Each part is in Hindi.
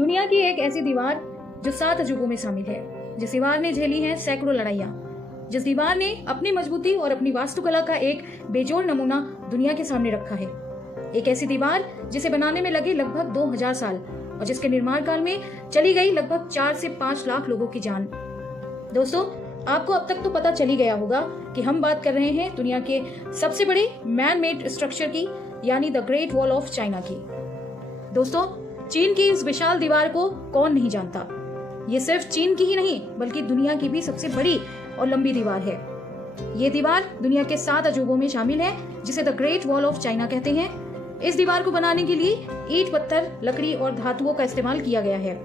दुनिया की एक ऐसी दीवार जो 7 अजूबों में शामिल है, जिस दीवार ने झेली हैं सैकड़ों लड़ाइयां, जिस दीवार ने अपनी मजबूती और अपनी वास्तुकला का एक बेजोड़ नमूना दुनिया के सामने रखा है। एक ऐसी दीवार जिसे बनाने में लगे लगभग 2000 साल और जिसके निर्माण काल में चली गई लगभग 4 से 5 लाख लोगों की जान। दोस्तों, आपको अब तक तो पता चल ही गया होगा कि हम बात कर रहे हैं दुनिया के सबसे बड़े मैन मेड स्ट्रक्चर की, यानी the great wall of China की। दोस्तों, चीन की इस विशाल दीवार को कौन नहीं जानता। ये सिर्फ चीन की ही नहीं बल्कि दुनिया की भी सबसे बड़ी और लंबी दीवार है। ये दीवार दुनिया के 7 अजूबों में शामिल है, जिसे the great wall of China कहते हैं। इस दीवार को बनाने के लिए ईंट, पत्थर, लकड़ी और धातुओं का इस्तेमाल किया गया है।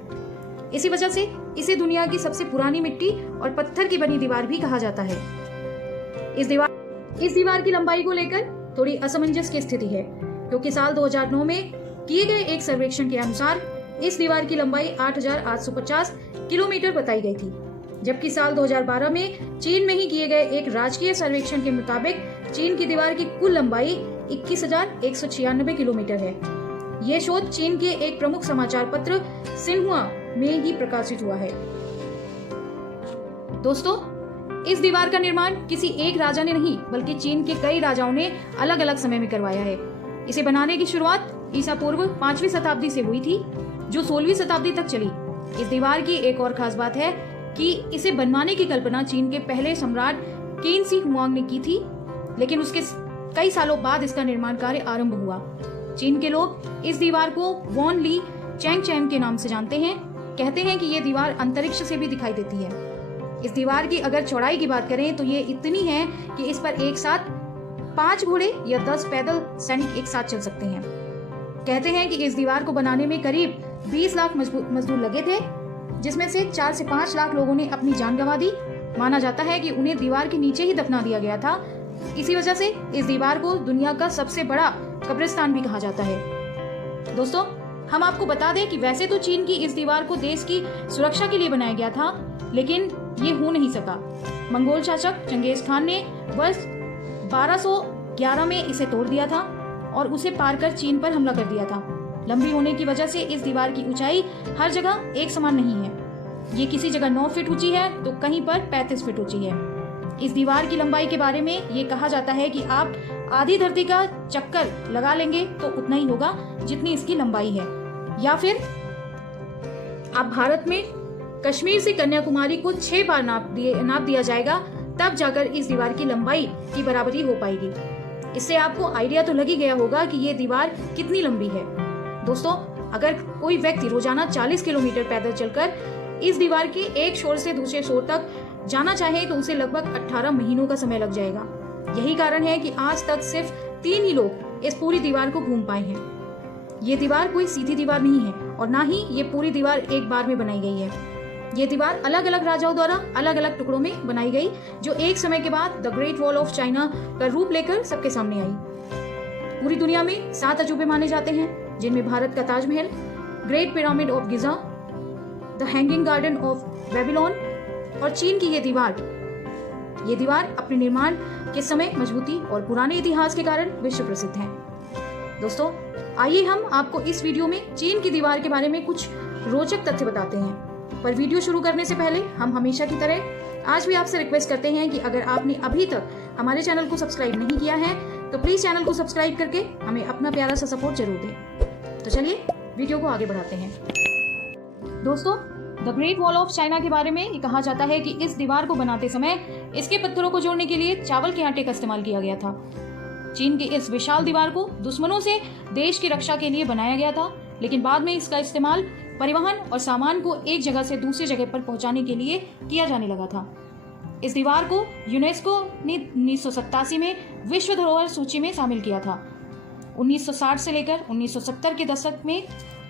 इसी वजह से इसे दुनिया की सबसे पुरानी मिट्टी और पत्थर की बनी दीवार भी कहा जाता है। इस दीवार की लंबाई को लेकर थोड़ी असमंजस की स्थिति है, क्योंकि साल 2009 में किए गए एक सर्वेक्षण के अनुसार इस दीवार की लंबाई 8850 किलोमीटर बताई गई थी, जबकि साल 2012 में चीन में ही किए गए एक राजकीय सर्वेक्षण के मुताबिक चीन की दीवार की कुल लंबाई 21,196 किलोमीटर है। ये शोध चीन के एक प्रमुख समाचार पत्र सिन्हुआ में ही प्रकाशित हुआ है। दोस्तों, इस दीवार का निर्माण किसी एक राजा ने नहीं बल्कि चीन के कई राजाओं ने अलग अलग समय में करवाया है। इसे बनाने की शुरुआत ईसा पूर्व 5वीं शताब्दी से हुई थी, जो 16वीं शताब्दी तक चली। इस दीवार की एक और खास बात है कि इसे बनवाने की कल्पना चीन के पहले सम्राट किन शी हुआंग ने की थी, लेकिन उसके कई सालों बाद इसका निर्माण कार्य आरंभ हुआ। चीन के लोग इस दीवार को वॉन ली चैंग चैन के नाम से जानते हैं। कहते हैं कि ये दीवार अंतरिक्ष से भी दिखाई देती है। इस दीवार की अगर चौड़ाई की बात करें तो ये इतनी है कि इस पर एक साथ 5 घोड़े या 10 पैदल सैनिक एक साथ चल सकते हैं। कहते हैं कि इस दीवार को बनाने में करीब 20 लाख मजदूर लगे थे, जिसमें से 4 से 5 लाख लोगों ने अपनी जान गंवा दी। माना जाता है कि उन्हें दीवार के नीचे ही दफना दिया गया था। इसी वजह से इस दीवार को दुनिया का सबसे बड़ा कब्रिस्तान भी कहा जाता है। दोस्तों, हम आपको बता दें कि वैसे तो चीन की इस दीवार को देश की सुरक्षा के लिए बनाया गया था, लेकिन ये हो नहीं सका। मंगोल शासक चंगेज खान ने वर्ष 1211 में इसे तोड़ दिया था और उसे पार कर चीन पर हमला कर दिया था। लंबी होने की वजह से इस दीवार की ऊंचाई हर जगह एक समान नहीं है। ये किसी जगह 9 फीट ऊंची है तो कहीं पर 35 फीट ऊंची है। इस दीवार की लंबाई के बारे में ये कहा जाता है कि आप आधी धरती का चक्कर लगा लेंगे तो उतना ही होगा जितनी इसकी लंबाई है, या फिर आप भारत में कश्मीर से कन्याकुमारी को 6 बार नाप दिया जाएगा, तब जाकर इस दीवार की लंबाई की बराबरी हो पाएगी। इससे आपको आइडिया तो लग ही गया होगा कि ये दीवार कितनी लंबी है। दोस्तों, अगर कोई व्यक्ति रोजाना 40 किलोमीटर पैदल चलकर इस दीवार के एक छोर से दूसरे छोर तक जाना चाहे तो उसे लगभग 18 महीनों का समय लग जाएगा। यही कारण है कि आज तक सिर्फ 3 ही लोग इस पूरी दीवार को घूम पाए हैं। ये दीवार कोई सीधी दीवार नहीं है और ना ही ये पूरी दीवार एक बार में बनाई गई है। ये दीवार अलग अलग राजाओं द्वारा अलग अलग टुकड़ों में बनाई गई, जो एक समय के बाद the great wall of China का रूप लेकर सबके सामने आई। पूरी दुनिया में 7 अजूबे माने जाते हैं, जिनमें भारत का Taj Mahal, great pyramid of Giza, the hanging garden of Babylon और चीन की ये दीवार अपने निर्माण के समय, मजबूती और पुराने इतिहास के कारण विश्व प्रसिद्ध है। दोस्तों, आइए हम आपको इस वीडियो में चीन की दीवार के बारे में कुछ रोचक तथ्य बताते हैं। पर वीडियो शुरू करने से पहले हम हमेशा की तरह आज भी आपसे रिक्वेस्ट करते हैं कि अगर आपने अभी तक हमारे चैनल को सब्सक्राइब नहीं किया है तो प्लीज चैनल को सब्सक्राइब करके हमें अपना प्यारा सा सपोर्ट जरूर दें। तो चलिए वीडियो को आगे बढ़ाते हैं। दोस्तों, the great wall of China के बारे में ये कहा जाता है कि इस दीवार को बनाते समय इसके पत्थरों को जोड़ने के लिए चावल के आटे का इस्तेमाल किया गया था। चीन की इस विशाल दीवार को दुश्मनों से देश की रक्षा के लिए बनाया गया था, लेकिन बाद में इसका इस्तेमाल परिवहन और सामान को एक जगह से दूसरी जगह पर पहुंचाने के लिए किया जाने लगा था। इस दीवार को यूनेस्को ने 1987 में विश्व धरोहर सूची में शामिल किया था। 1960 से लेकर 1970 के दशक में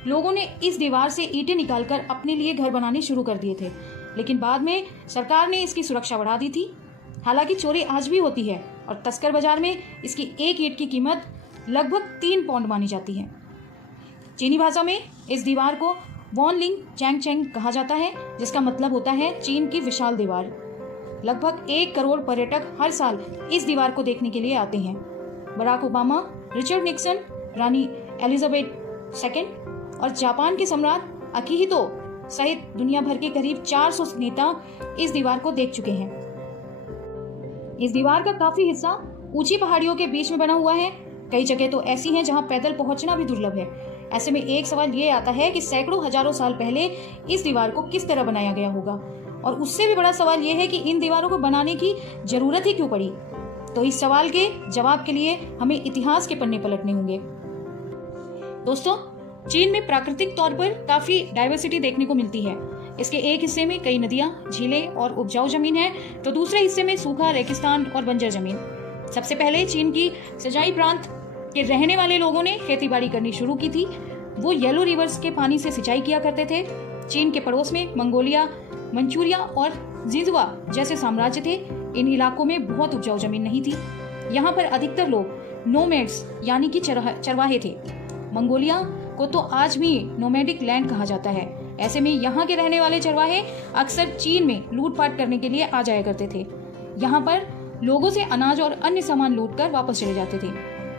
लोगों ने इस दीवार से ईंटें निकालकर अपने लिए घर बनाने शुरू कर दिए थे, लेकिन बाद में सरकार ने इसकी सुरक्षा बढ़ा दी थी। हालांकि चोरी आज भी होती है और तस्कर बाजार में इसकी एक ईंट की कीमत लगभग 3 पाउंड मानी जाती है। चीनी भाषा में इस दीवार को वॉन लिंग चैंग चैंग कहा जाता है, जिसका मतलब होता है चीन की विशाल दीवार। लगभग 1 करोड़ पर्यटक हर साल इस दीवार को देखने के लिए आते हैं। बराक ओबामा, रिचर्ड निक्सन, रानी एलिजाबेथ II और जापान के सम्राट अकिहितो सहित दुनिया भर के करीब 400 नेता इस दीवार को देख चुके हैं। इस दीवार का काफी हिस्सा ऊंची पहाड़ियों के बीच में बना हुआ है। कई जगह तो ऐसी हैं जहां पैदल पहुंचना भी दुर्लभ है। ऐसे में एक सवाल ये आता है कि सैकड़ों हजारों साल पहले इस दीवार को किस तरह बनाया गया होगा, और उससे भी बड़ा सवाल ये है कि इन दीवारों को बनाने की जरूरत ही क्यों पड़ी। तो इस सवाल के जवाब के लिए हमें इतिहास के पन्ने पलटने होंगे। दोस्तों, चीन में प्राकृतिक तौर पर काफी डाइवर्सिटी देखने को मिलती है। इसके एक हिस्से में कई नदियां, झीलें और उपजाऊ जमीन है, तो दूसरे हिस्से में सूखा रेगिस्तान और बंजर जमीन। सबसे पहले चीन की सिजाई प्रांत के रहने वाले लोगों ने खेतीबाड़ी करनी शुरू की थी। वो येलो रिवर्स के पानी से सिंचाई किया करते थे। चीन के पड़ोस में मंगोलिया, मंचूरिया और जिंजुआ जैसे साम्राज्य थे। इन इलाकों में बहुत उपजाऊ जमीन नहीं थी। यहाँ पर अधिकतर लोग नोमैड्स यानी कि चरवाहे थे। मंगोलिया को तो आज भी नोमैडिक लैंड कहा जाता है। ऐसे में यहाँ के रहने वाले चरवाहे अक्सर चीन में लूटपाट करने के लिए आ जाया करते थे। यहाँ पर लोगों से अनाज और अन्य सामान लूटकर वापस चले जाते थे।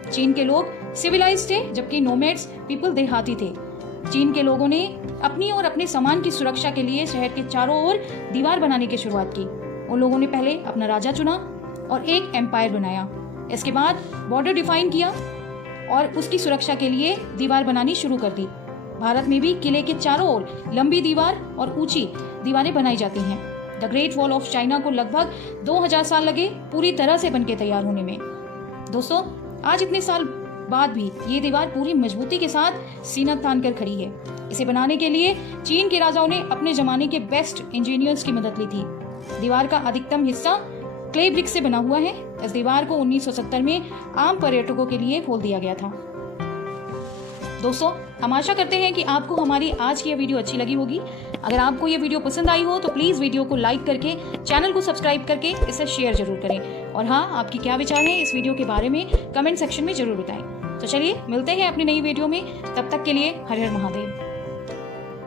चीन के लोग सिविलाइज्ड थे, जबकि नोमैड्स पीपल देहाती थे। चीन के लोगों ने अपनी और अपने सामान की सुरक्षा के लिए शहर के चारों ओर दीवार बनाने की शुरुआत की। उन लोगों ने पहले अपना राजा चुना और एक एम्पायर बनाया। इसके बाद बॉर्डर डिफाइन किया और उसकी सुरक्षा के लिए दीवार बनानी शुरू कर दी। भारत में भी किले के चारों ओर लंबी दीवार और ऊंची दीवारें बनाई जाती हैं। The great wall of China को लगभग 2000 साल लगे पूरी तरह से बनके तैयार होने में। दोस्तों, आज इतने साल बाद भी ये दीवार पूरी मजबूती के साथ सीना तान कर खड़ी है। इसे बनाने के लिए चीन के राजाओं ने अपने जमाने के बेस्ट इंजीनियर्स की मदद ली थी। दीवार का अधिकतम हिस्सा क्ले ब्रिक से बना हुआ है। इस दीवार को 1970 में आम पर्यटकों के लिए खोल दिया गया था। दोस्तों, हम आशा करते हैं कि आपको हमारी आज की यह वीडियो अच्छी लगी होगी। अगर आपको ये वीडियो पसंद आई हो तो प्लीज वीडियो को लाइक करके, चैनल को सब्सक्राइब करके इसे शेयर जरूर करें। और हाँ, आपकी क्या विचार है इस वीडियो के बारे में कमेंट सेक्शन में जरूर बताएं। तो चलिए मिलते हैं अपनी नई वीडियो में। तब तक के लिए हर हर महादेव।